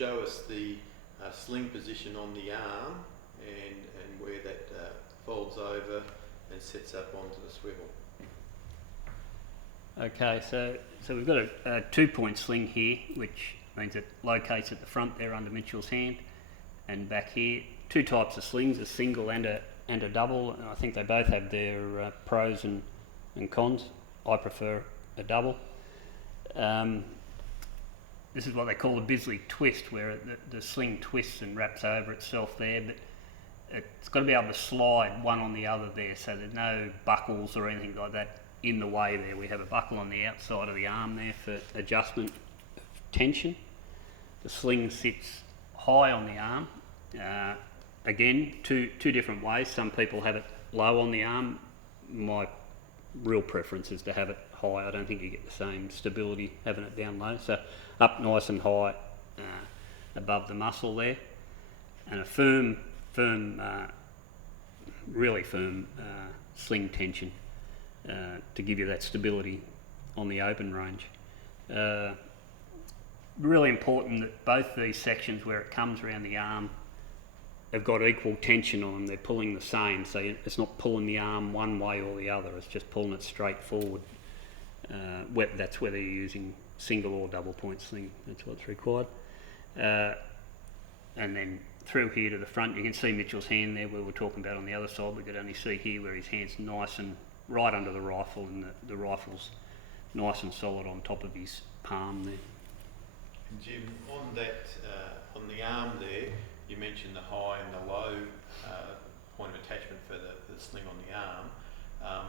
show us the sling position on the arm and where that folds over and sets up onto the swivel. Okay, so we've got a 2-point sling here, which means it locates at the front there under Mitchell's hand, and back here. 2 types of slings, a single and a double. I think they both have their pros and cons. I prefer a double. This is what they call a Bisley twist, where the sling twists and wraps over itself there, but it's got to be able to slide one on the other there, so there's no buckles or anything like that in the way there. We have a buckle on the outside of the arm there for adjustment of tension. The sling sits high on the arm. Again, two different ways. Some people have it low on the arm. My real preference is to have it high. I don't think you get the same stability having it down low. So up nice and high above the muscle there, and a firm, really firm sling tension to give you that stability on the open range. Really important that both these sections where it comes around the arm have got equal tension on them. They're pulling the same, so it's not pulling the arm one way or the other, it's just pulling it straight forward. That's whether you're using single or double point sling, that's what's required. And then through here to the front, you can see Mitchell's hand there where we're talking about on the other side. We could only see here where his hand's nice and right under the rifle, and the rifle's nice and solid on top of his palm there. And Jim, on that, on the arm there, you mentioned the high and the low point of attachment for the sling on the arm.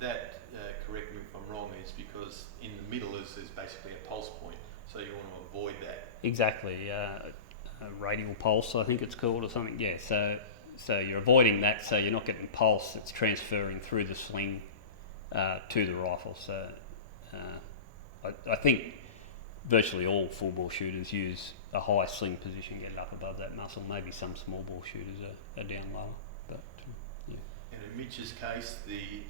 That, correct me if I'm wrong, is because in the middle is basically a pulse point, so you want to avoid that. Exactly, a radial pulse I think it's called or something, yeah, so you're avoiding that, so you're not getting pulse that's transferring through the sling to the rifle. So I think virtually all full bore shooters use a high sling position, get it up above that muscle. Maybe some small bore shooters are down lower, but yeah. And in Mitch's case, the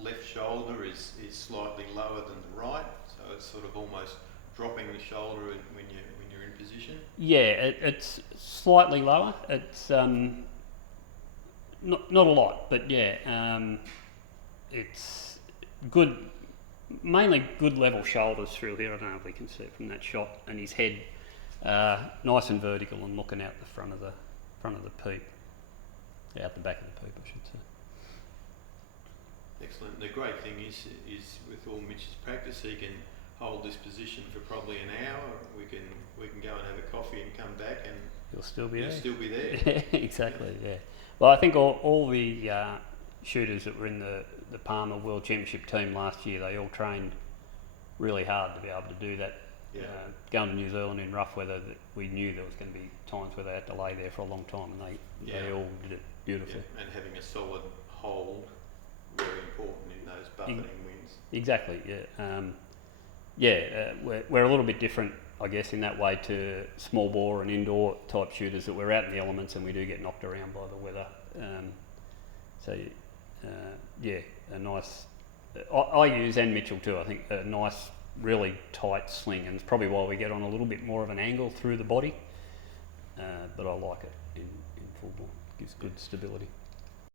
left shoulder is slightly lower than the right, so it's sort of almost dropping the shoulder when you're in position. Yeah, it's slightly lower. It's not a lot, but yeah, it's good. Mainly good level shoulders through here. I don't know if we can see it from that shot, and his head nice and vertical and looking out the front of the peep, out the back of the peep, I should say. Excellent. The great thing is with all Mitch's practice, he can hold this position for probably an hour. We can go and have a coffee and come back, and you'll still be there. Exactly. Yeah. Well, I think all the shooters that were in the Palmer World Championship team last year, they all trained really hard to be able to do that. Yeah. Going to New Zealand in rough weather, that we knew there was going to be times where they had to lay there for a long time, and they all did it beautifully. Yeah. And having a solid hold, very important in those buffeting winds. Exactly. Yeah. We're a little bit different, I guess, in that way to small bore and indoor type shooters, that we're out in the elements and we do get knocked around by the weather. A nice. I use, and Mitchell too, I think, a nice, really tight sling, and it's probably why we get on a little bit more of an angle through the body. But I like it in full bore. Gives good stability.